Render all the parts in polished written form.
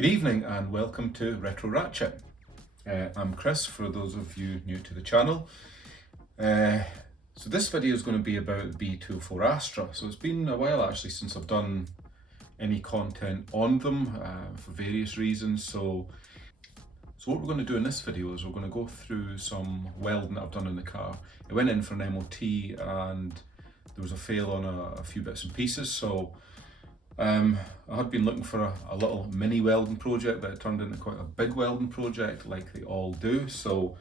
Good evening and welcome to Retro Ratchet. I'm Chris, for those of you new to the channel. So this video is going to be about Bad Do Astra. So it's been a while actually since I've done any content on them for various reasons. So what we're going to do in this video is we're going to go through some welding that I've done in the car. It went in for an MOT and there was a fail on a few bits and pieces. So I had been looking for a little mini welding project, but it turned into quite a big welding project like they all do. So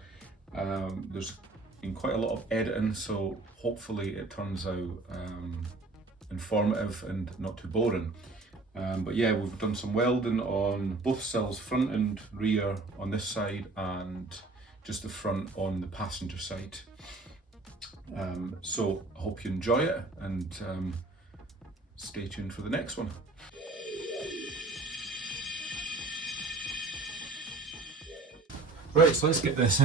there's been quite a lot of editing, so hopefully it turns out informative and not too boring. But yeah, we've done some welding on both sills, front and rear on this side, and just the front on the passenger side. So I hope you enjoy it, and stay tuned for the next one. Right, so let's get this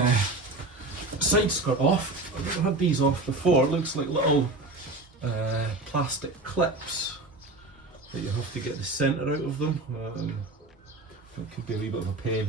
side skirt off. I've never had these off before. It looks like little plastic clips that you have to get the centre out of them. That could be a wee bit of a pain.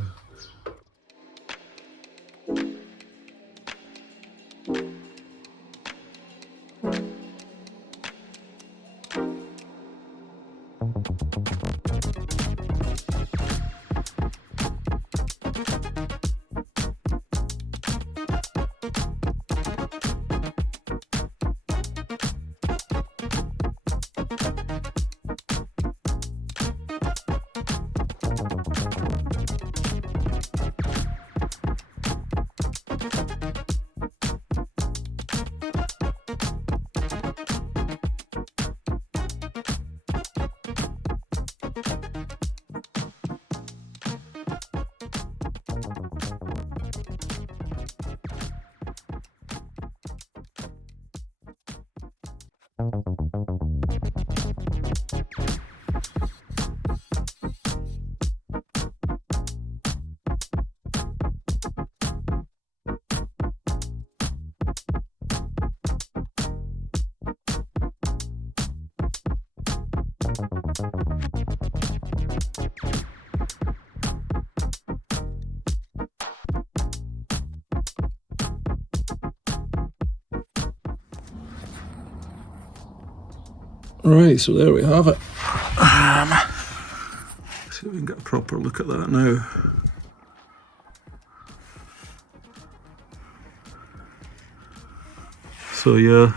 Right, so there we have it. See if we can get a proper look at that now. So yeah,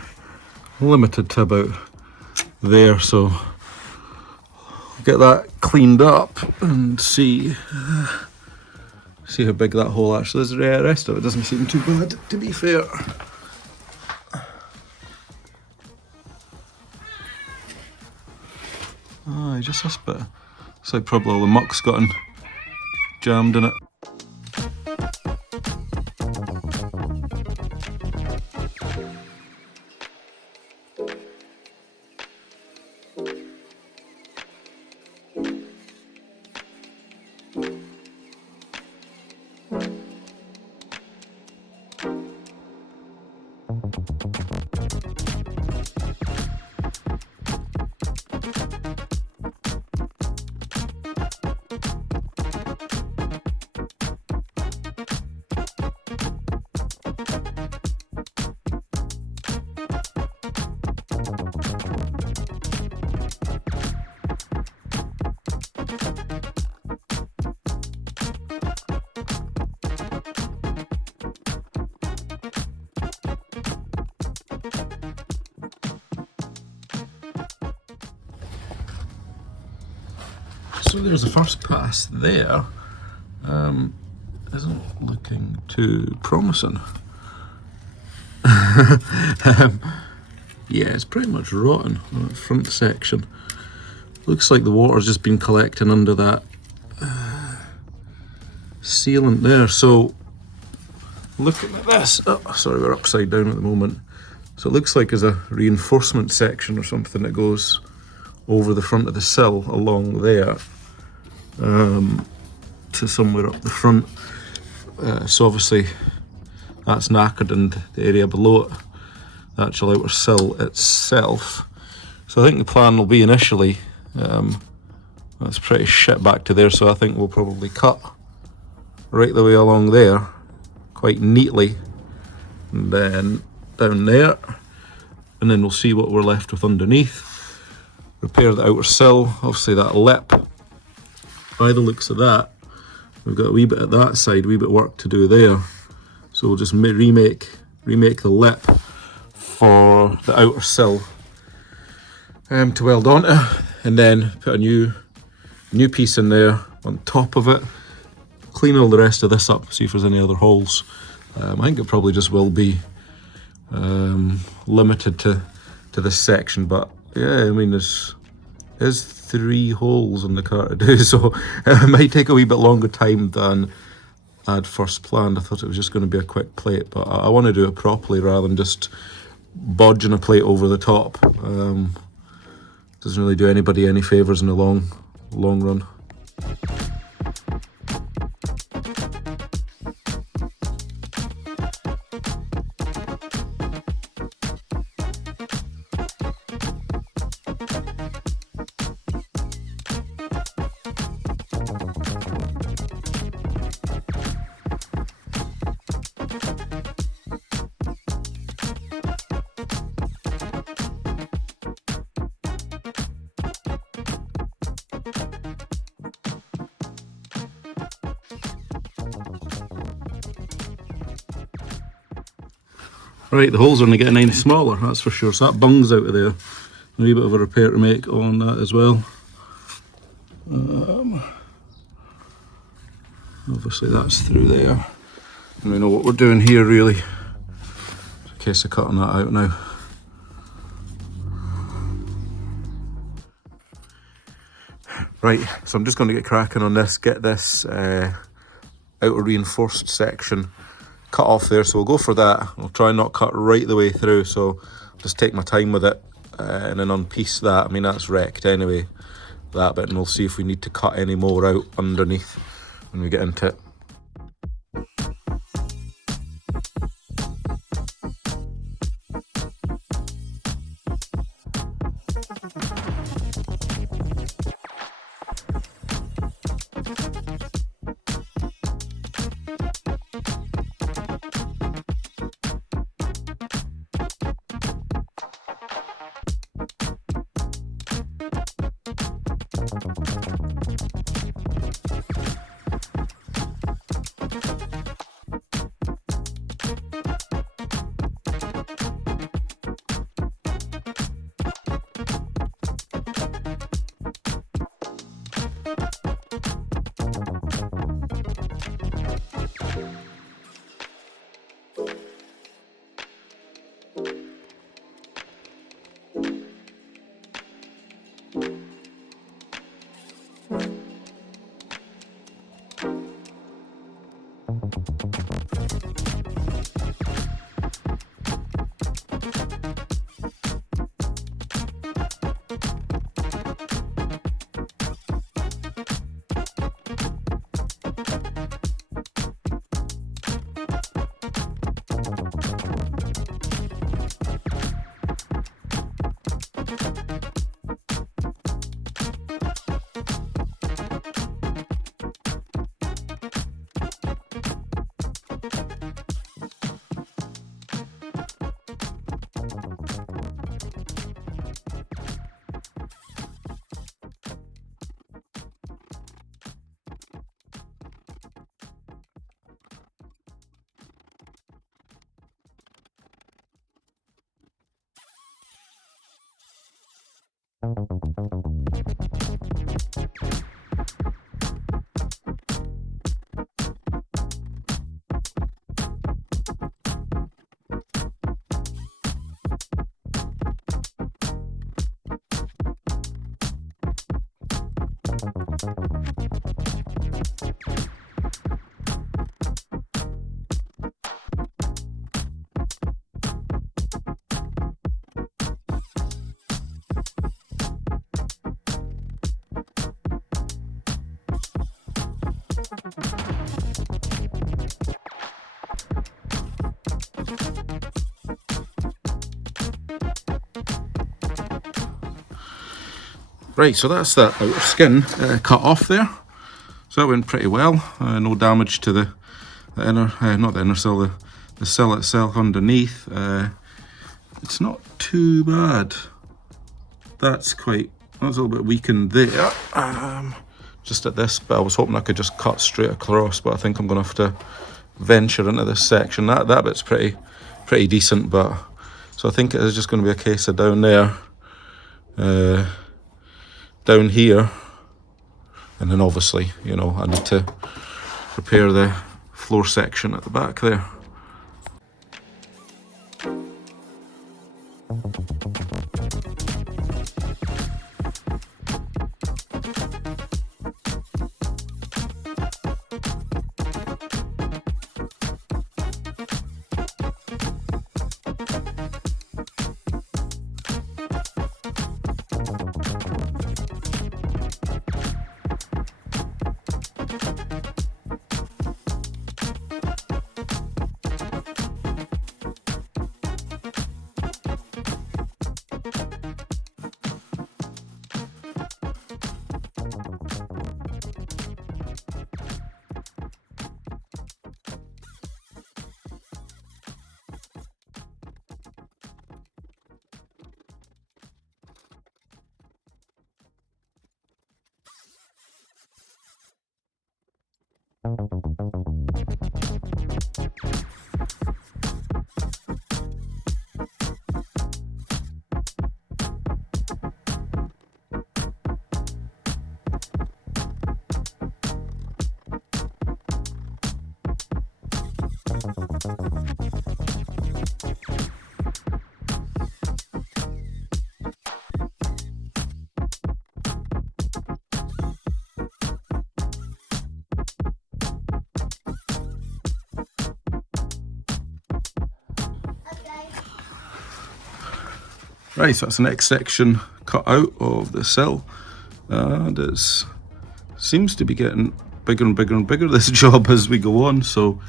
limited to about there, so get that cleaned up and see how big that hole actually is. The rest of it doesn't seem too bad, to be fair. Just this bit. Looks like probably all the muck's gotten jammed in it. So there's the first pass there. Isn't looking too promising. Yeah, it's pretty much rotten on that front section. Looks like the water's just been collecting under that sealant there. So looking at this, oh sorry, we're upside down at the moment. So it looks like there's a reinforcement section or something that goes over the front of the sill along there to somewhere up the front. So obviously that's knackered, and the area below it, the actual outer sill itself. So I think the plan will be initially That's pretty shit back to there, so I think we'll probably cut right the way along there, quite neatly, and then down there, and then we'll see what we're left with underneath. Repair the outer sill, obviously that lip, by the looks of that, we've got a wee bit at that side, a wee bit of work to do there. So we'll just remake the lip for the outer sill to weld onto, and then put a new piece in there on top of it. Clean all the rest of this up, see if there's any other holes. I think it probably just will be limited to this section, but yeah, I mean there's 3 holes in the car to do, so it might take a wee bit longer time than I'd first planned. I thought it was just going to be a quick plate, but I want to do it properly rather than just bodging a plate over the top. Doesn't really do anybody any favours in the long run. Right, the holes aren't getting any smaller, that's for sure, so that bungs out of there. A wee bit of a repair to make on that as well. Obviously that's through there. And we know what we're doing here really, in case of cutting that out now. Right, so I'm just going to get cracking on this, get this outer reinforced section cut off there, so we'll go for that. I'll try and not cut right the way through, so just take my time with it and then unpiece that. I mean that's wrecked anyway, that bit, and we'll see if we need to cut any more out underneath when we get into it. Right, so that's that outer skin cut off there. So that went pretty well. No damage to the inner, not the inner sill, the sill itself underneath. It's not too bad. That's a little bit weakened there. Just at this bit, I was hoping I could just cut straight across, but I think I'm going to have to venture into this section. That bit's pretty decent, but so I think it is just going to be a case of down there, down here, and then obviously, you know, I need to repair the floor section at the back there. Right, so that's the next section cut out of the sill, and it seems to be getting bigger and bigger and bigger, this job, as we go on. So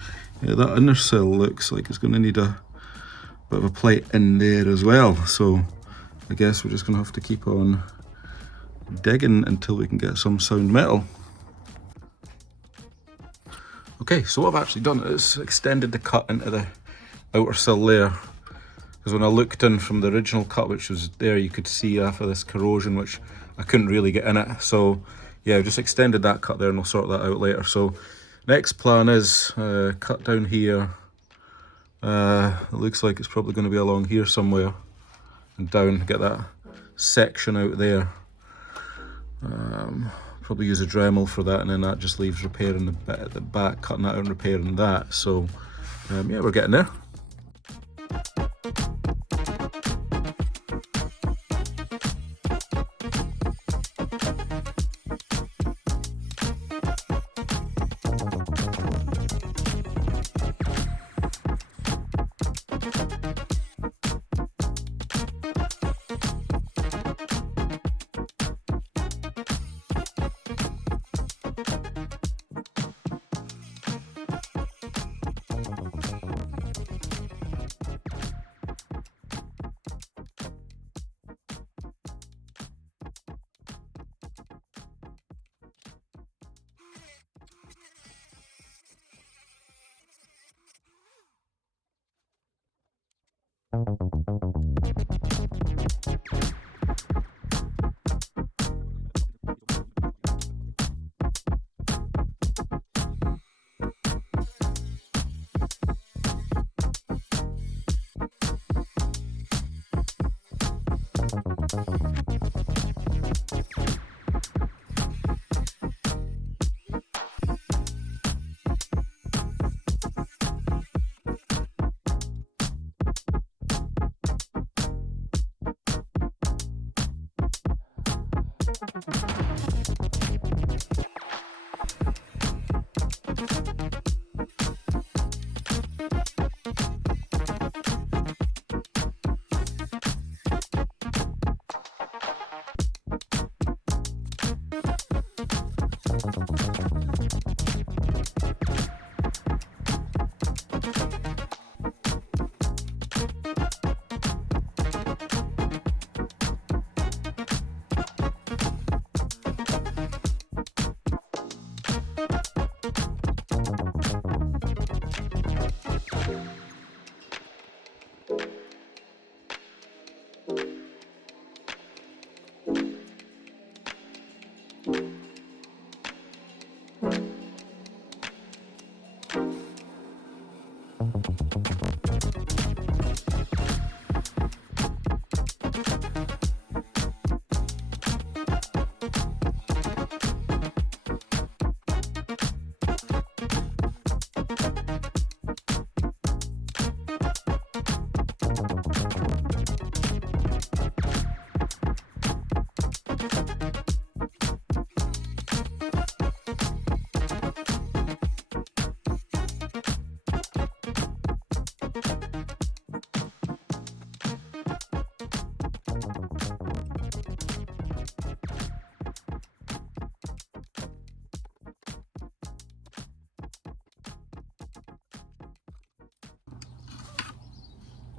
yeah, that inner sill looks like it's going to need a bit of a plate in there as well. So I guess we're just going to have to keep on digging until we can get some sound metal. Okay, so what I've actually done is extended the cut into the outer sill there. Because when I looked in from the original cut, which was there, you could see after this corrosion, which I couldn't really get in it. So yeah, I've just extended that cut there and we'll sort that out later. So next plan is cut down here. It looks like it's probably going to be along here somewhere and down, get that section out there. Probably use a Dremel for that, and then that just leaves repairing the bit at the back, cutting that out and repairing that. So yeah, we're getting there.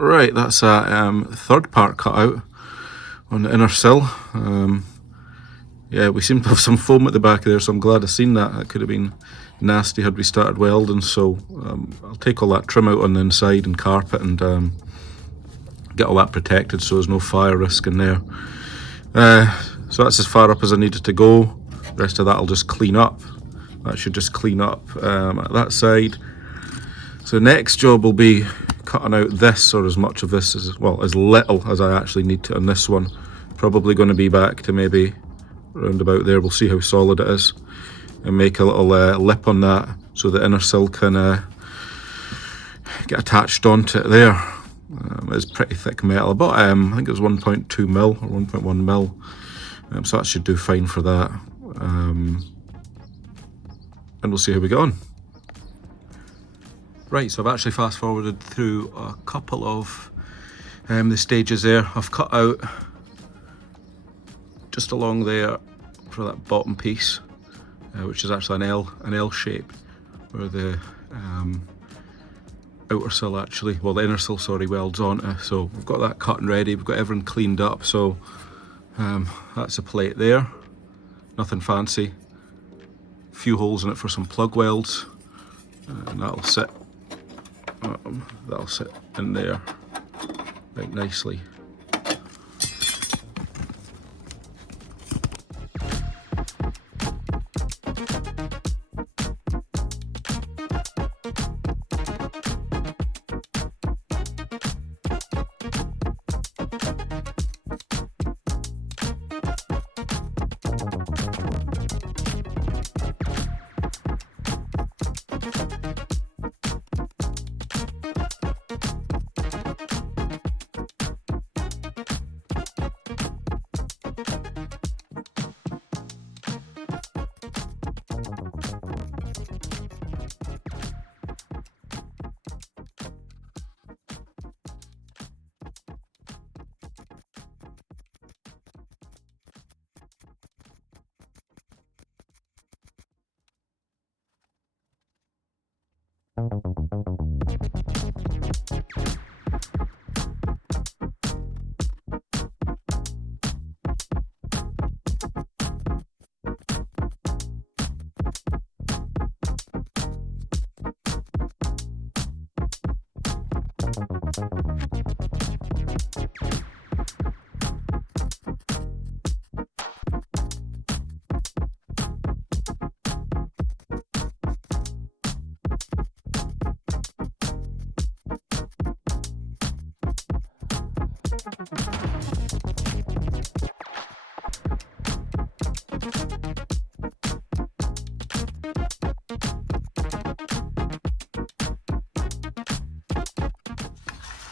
Right, that's a third part cut out on the inner sill. Yeah, we seem to have some foam at the back there, so I'm glad I seen that. That could have been nasty had we started welding, so I'll take all that trim out on the inside and carpet and get all that protected so there's no fire risk in there. So that's as far up as I needed to go. The rest of that I'll just clean up. That should just clean up at that side. So the next job will be cutting out this, or as much of this as, well, as little as I actually need to on this one. Probably going to be back to maybe around about there. We'll see how solid it is and make a little lip on that so the inner sill can get attached onto it there. It's pretty thick metal, but I think it was 1.2 mil or 1.1 mil, so that should do fine for that. And we'll see how we get on. Right, so I've actually fast forwarded through a couple of the stages there. I've cut out just along there for that bottom piece, which is actually an L shape, where the outer sill actually, well the inner sill, sorry, welds onto. So we've got that cut and ready, we've got everything cleaned up. So that's a plate there, nothing fancy. A few holes in it for some plug welds, and that'll sit in there quite nicely.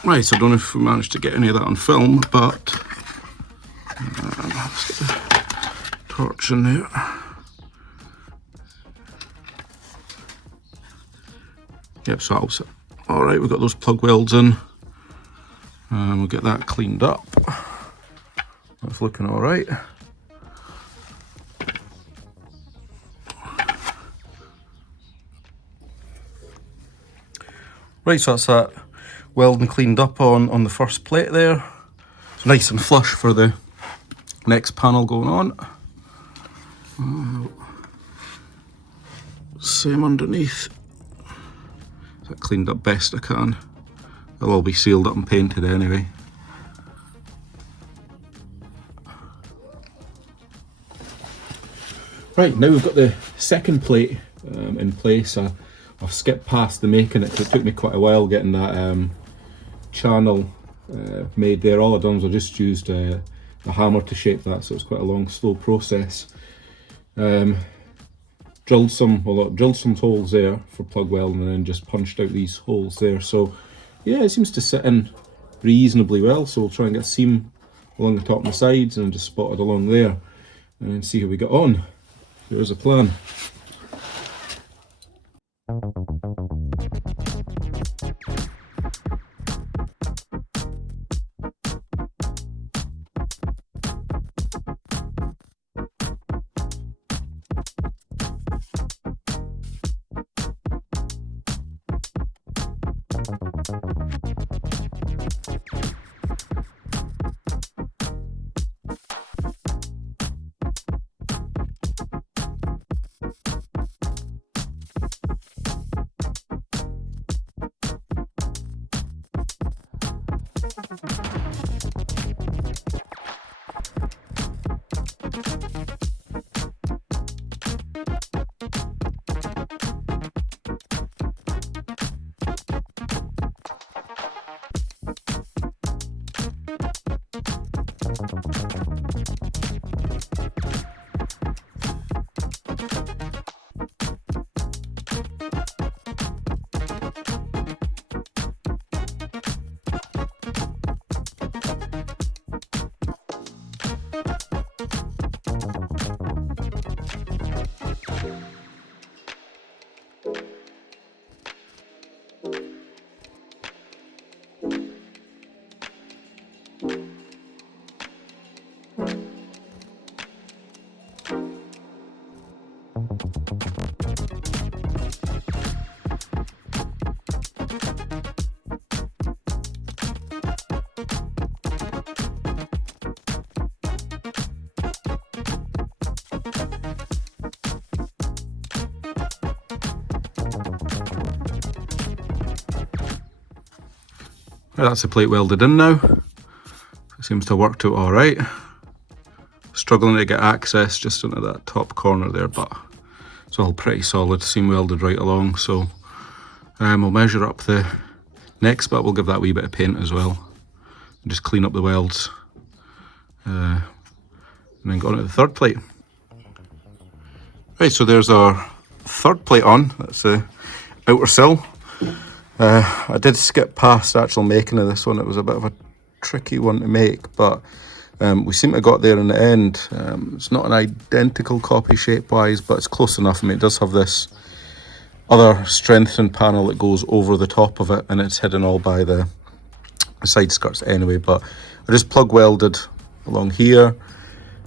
Right, so I don't know if we managed to get any of that on film, but let's get the torch in there. Yep, so that'll sit. All right, we've got those plug welds in, and we'll get that cleaned up. That's looking all right. Right, so that's that welding cleaned up on the first plate there. It's nice and flush for the next panel going on. Same underneath. So that cleaned up best I can. They'll all be sealed up and painted anyway. Right, now we've got the second plate in place. I've skipped past the making it, so it took me quite a while getting that channel made there. All I've done was I just used a hammer to shape that, so it's quite a long, slow process. Drilled some holes there for plug welding, and then just punched out these holes there. So yeah, it seems to sit in reasonably well. So we'll try and get a seam along the top and the sides, and just spot it along there, and then see how we get on. There's a plan. That's the plate welded in now. It seems to have worked out all right. Struggling to get access just into that top corner there, but it's all pretty solid, seam welded right along. So we'll measure up the next bit. We'll give that a wee bit of paint as well, and just clean up the welds, and then go on to the third plate. Right, so there's our third plate on. That's the outer sill. I did skip past actual making of this one. It was a bit of a tricky one to make, but we seem to have got there in the end. It's not an identical copy shape-wise, but it's close enough. I mean, it does have this other strengthening panel that goes over the top of it, and it's hidden all by the side skirts anyway. But I just plug welded along here,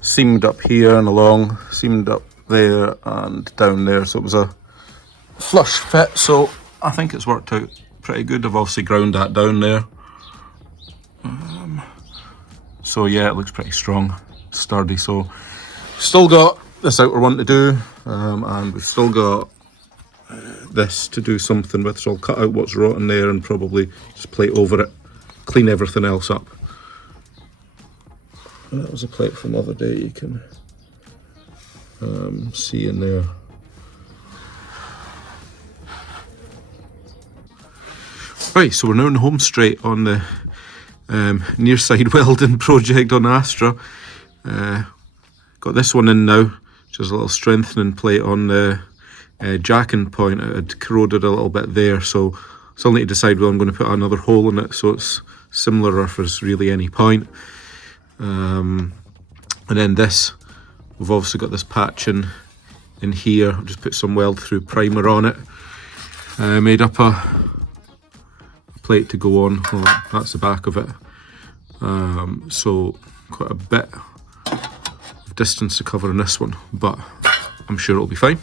seamed up here and along, seamed up there and down there. So it was a flush fit, so I think it's worked out pretty good. I've obviously ground that down there. So yeah, it looks pretty strong, sturdy. So still got this outer one to do, and we've still got this to do something with. So I'll cut out what's rotten there and probably just plate over it, clean everything else up. And that was a plate from the other day, you can see in there. Right, so we're now on the home straight on the near side welding project on Astra. Got this one in now, just a little strengthening plate on the jacking point. It had corroded a little bit there, so still need to decide whether I'm going to put another hole in it so it's similar if there's really any point. And then this, we've obviously got this patch in here. I've just put some weld through primer on it. Made up a plate to go on. Well, that's the back of it. So quite a bit of distance to cover in this one, but I'm sure it'll be fine.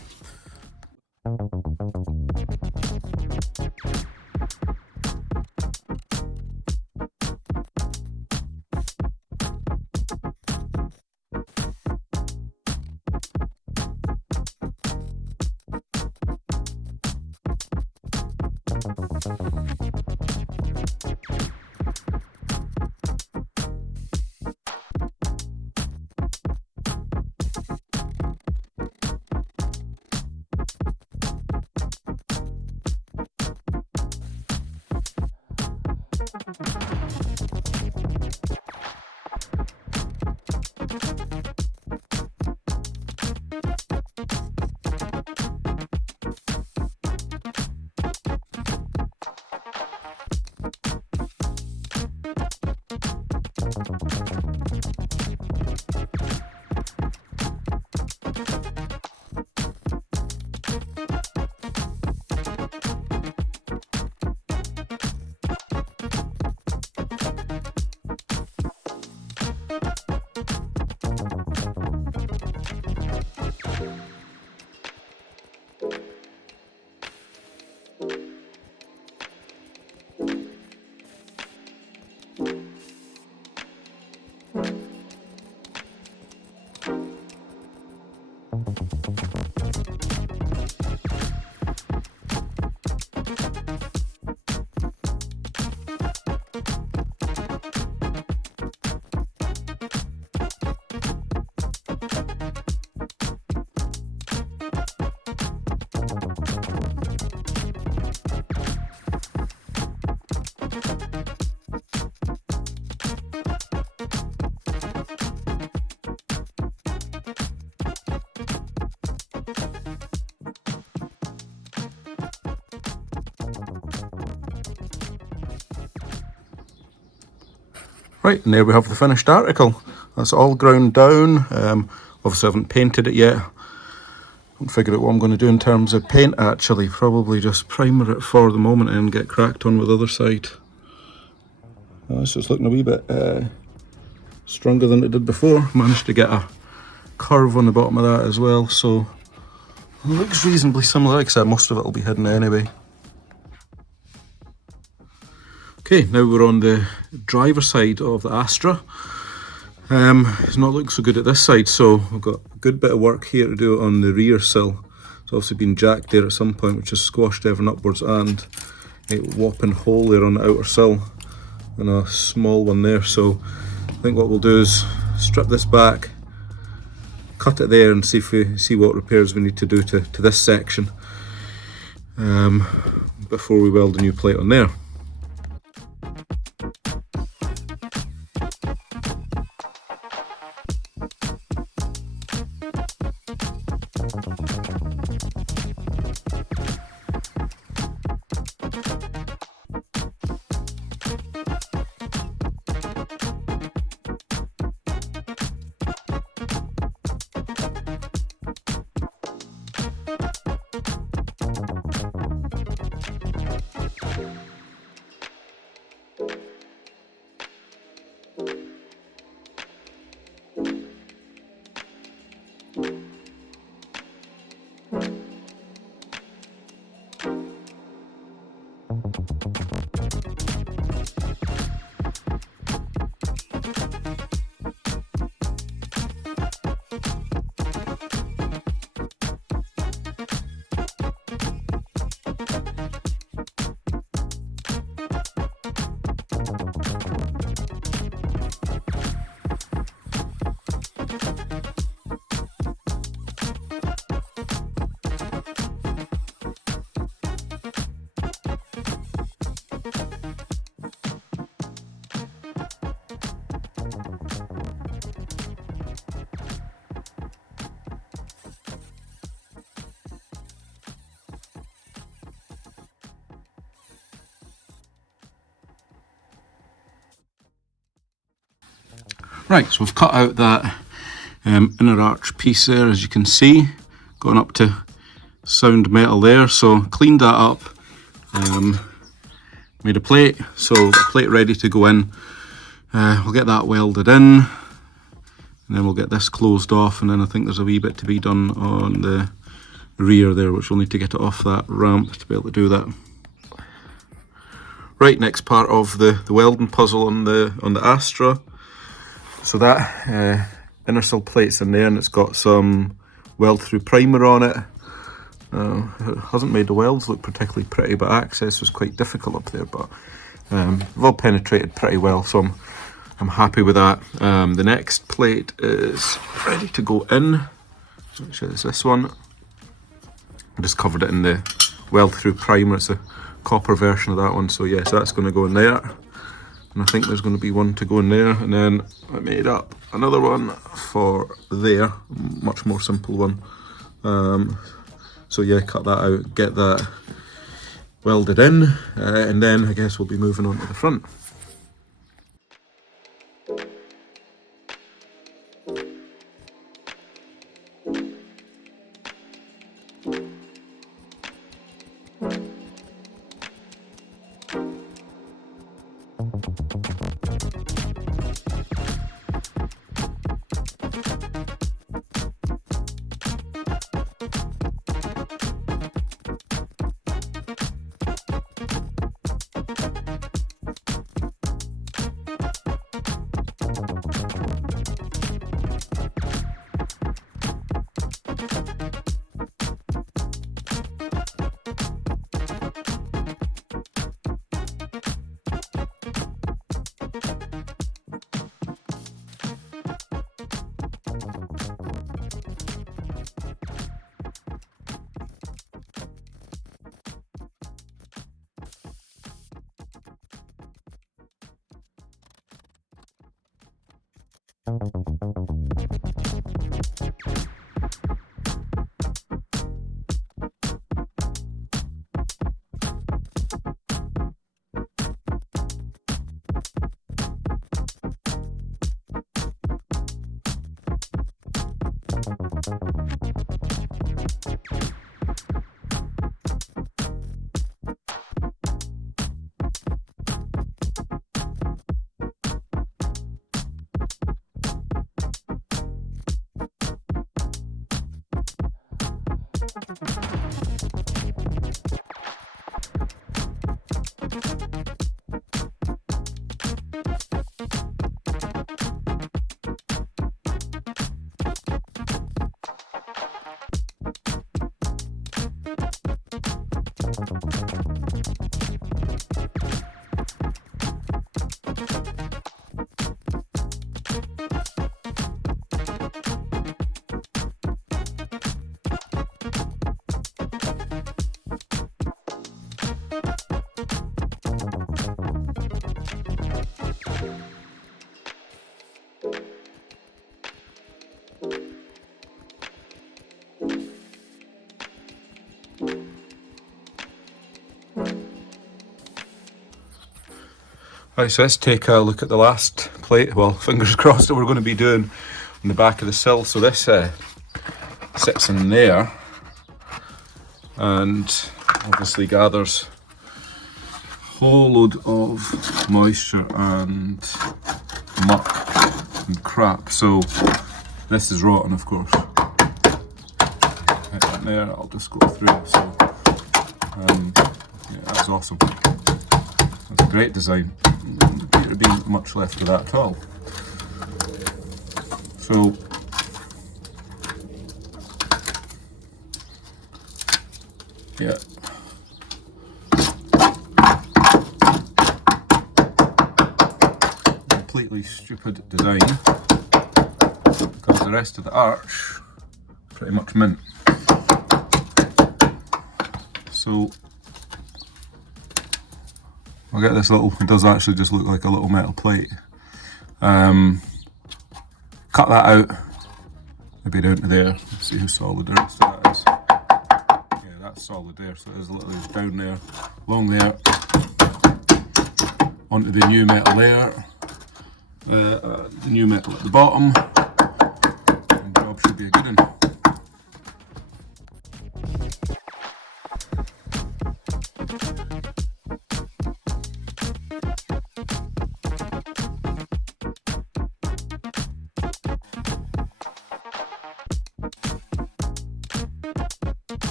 Right, and there we have the finished article. That's all ground down. Obviously I haven't painted it yet. I'll figure out what I'm going to do in terms of paint actually. Probably just primer it for the moment and get cracked on with the other side. So it's looking a wee bit stronger than it did before. Managed to get a curve on the bottom of that as well, so it looks reasonably similar, except most of it will be hidden anyway. Okay, now we're on the driver's side of the Astra. It's not looking so good at this side, so we've got a good bit of work here to do on the rear sill. It's obviously been jacked there at some point, which has squashed everything upwards, and a whopping hole there on the outer sill and a small one there. So I think what we'll do is strip this back, cut it there, and see what repairs we need to do to this section before we weld a new plate on there. Right, so we've cut out that inner arch piece there, as you can see, going up to sound metal there. So cleaned that up, made a plate, so a plate ready to go in. We'll get that welded in, and then we'll get this closed off, and then I think there's a wee bit to be done on the rear there, which we'll need to get it off that ramp to be able to do that. Right, next part of the welding puzzle on the Astra. So that inner sill plate's in there, and it's got some weld-through primer on it. It hasn't made the welds look particularly pretty, but access was quite difficult up there, but they've all penetrated pretty well, so I'm happy with that. The next plate is ready to go in. So actually it's this one. I just covered it in the weld-through primer. It's a copper version of that one, so yes, that's going to go in there. And I think there's going to be one to go in there, and then I made up another one for there, much more simple one. So yeah, cut that out, get that welded in, and then I guess we'll be moving on to the front. Right, so let's take a look at the last plate, well, fingers crossed, that we're going to be doing on the back of the sill. So this sits in there and obviously gathers a whole load of moisture and muck and crap. So this is rotten, of course. Hit that there, I'll just go through. So yeah, that's awesome. That's a great design. Doesn't appear to be much left of that at all. So yeah. Completely stupid design because the rest of the arch pretty much mint. So I'll get this little, it does actually just look like a little metal plate. Cut that out, maybe down to there. Let's see how solid the rest of that is. Yeah, that's solid there, so it is literally down there, along there, onto the new metal layer, the new metal at the bottom, and the job should be a good one.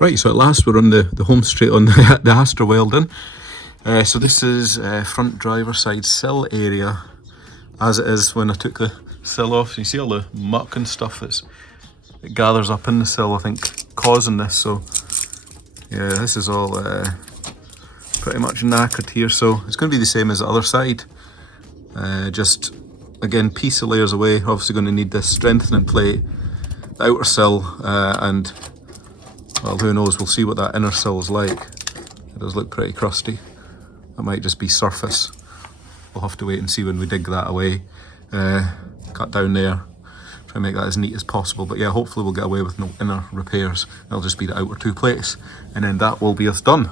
Right, so at last we're on the home straight on the Astra welding. So this is front driver side sill area as it is when I took the sill off. So you see all the muck and stuff it gathers up in the sill, I think, causing this. So yeah, this is all pretty much knackered here. So it's going to be the same as the other side. Just again, piece of layers away. Obviously going to need this strengthening plate, the outer sill, and well, who knows, we'll see what that inner sill is like. It does look pretty crusty. It might just be surface. We'll have to wait and see when we dig that away. Cut down there, try and make that as neat as possible. But yeah, hopefully we'll get away with no inner repairs. It'll just be the outer two plates, and then that will be us done.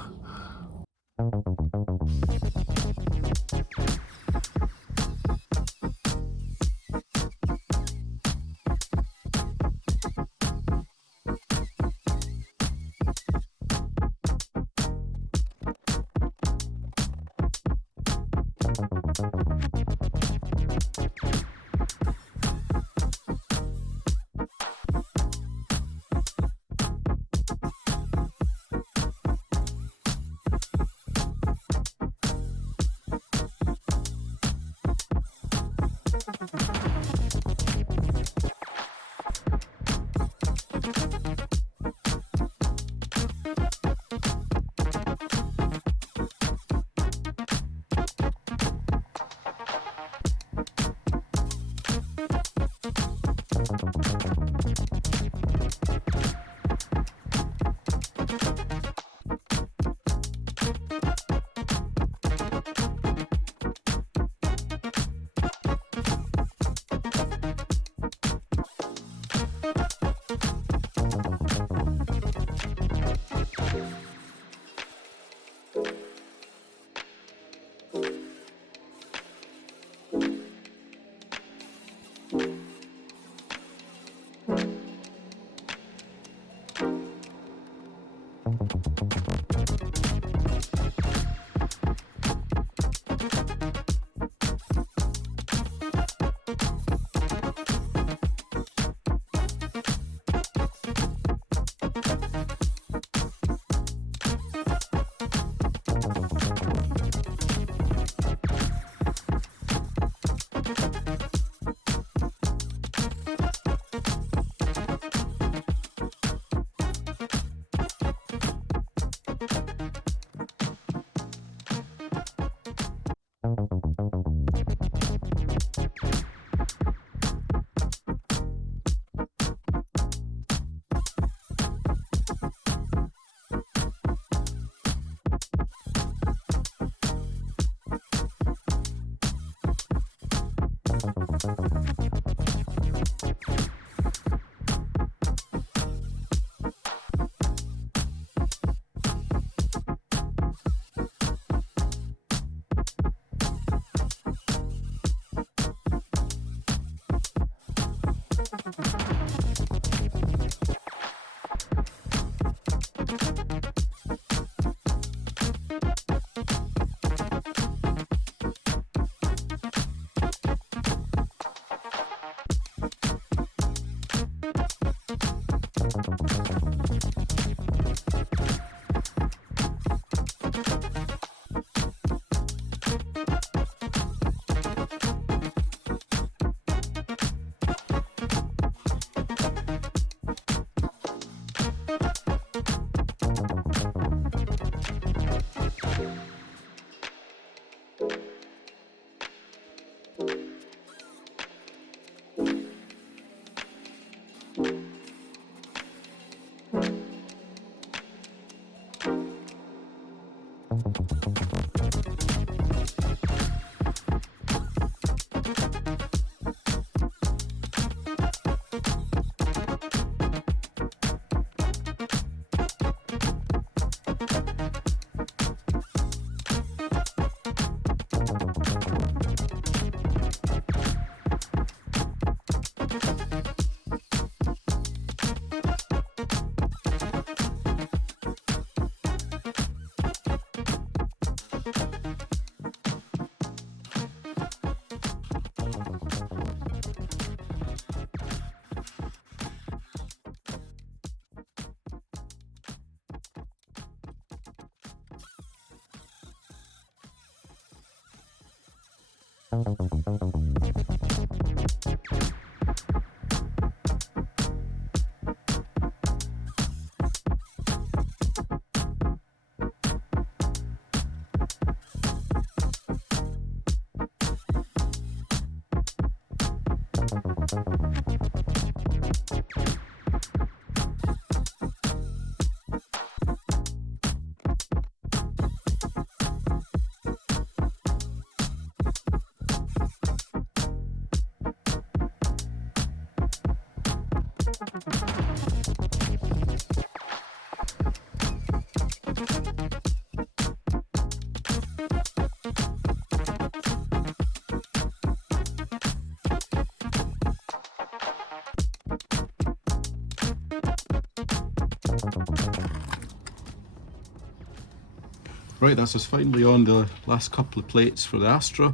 Right, that's us finally on the last couple of plates for the Astra.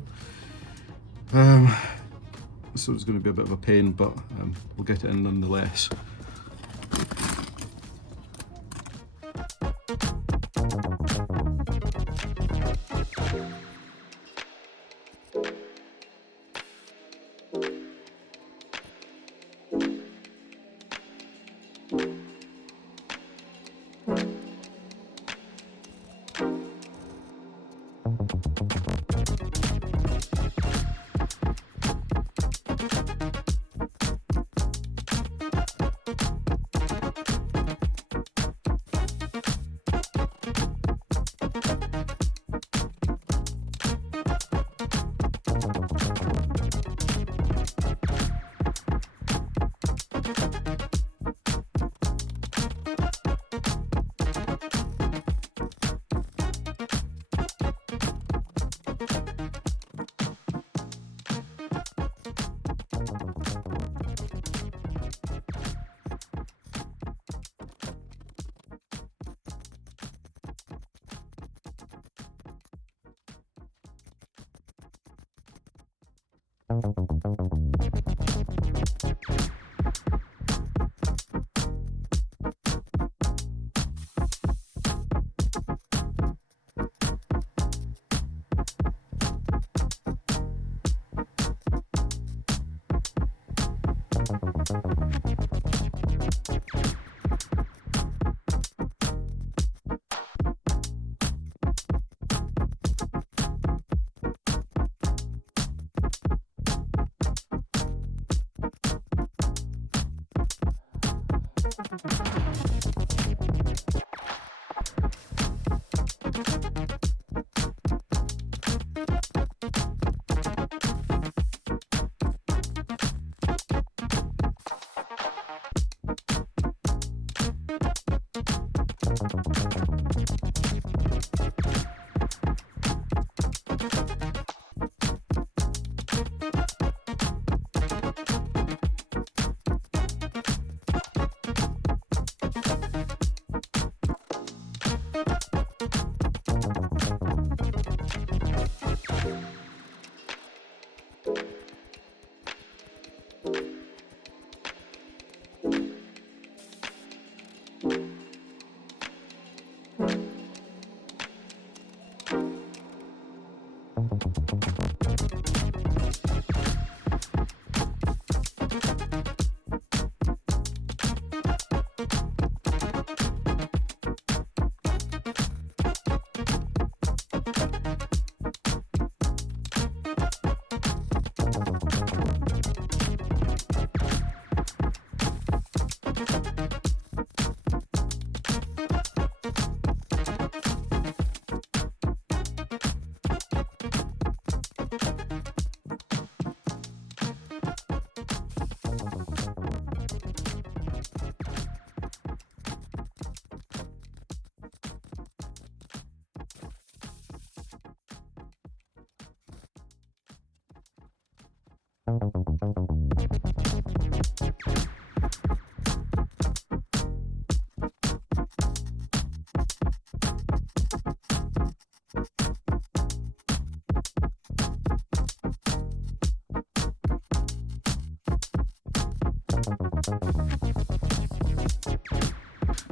So it's going to be a bit of a pain, but we'll get it in nonetheless.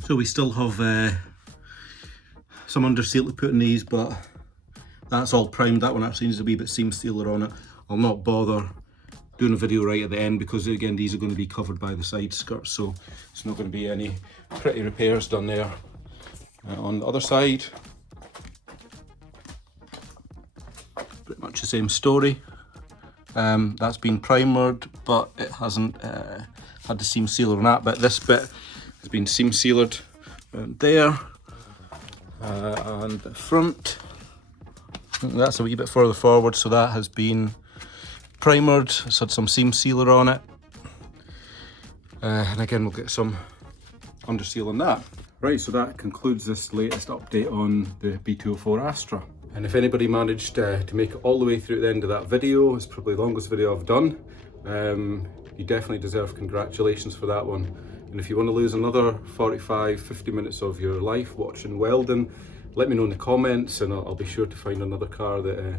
So we still have some under seal to put in these, but that's all primed. That one actually needs a wee bit seam sealer on it. I'll not bother doing a video right at the end because again these are going to be covered by the side skirts, so it's not going to be any pretty repairs done there. On the other side, pretty much the same story. That's been primered, but it hasn't had the seam sealer on that bit. This bit has been seam sealed around there, and the front, that's a wee bit further forward, so that has been primered. It's had some seam sealer on it, and again we'll get some under seal on that. Right, so that concludes this latest update on the B204 Astra. And if anybody managed to make it all the way through the end of that video, it's probably the longest video I've done. You definitely deserve congratulations for that one. And if you want to lose another 45-50 minutes of your life watching welding, let me know in the comments, and I'll be sure to find another car that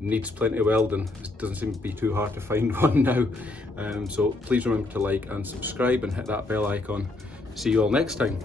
needs plenty of welding. It doesn't seem to be too hard to find one now. So please remember to like and subscribe and hit that bell icon. See you all next time.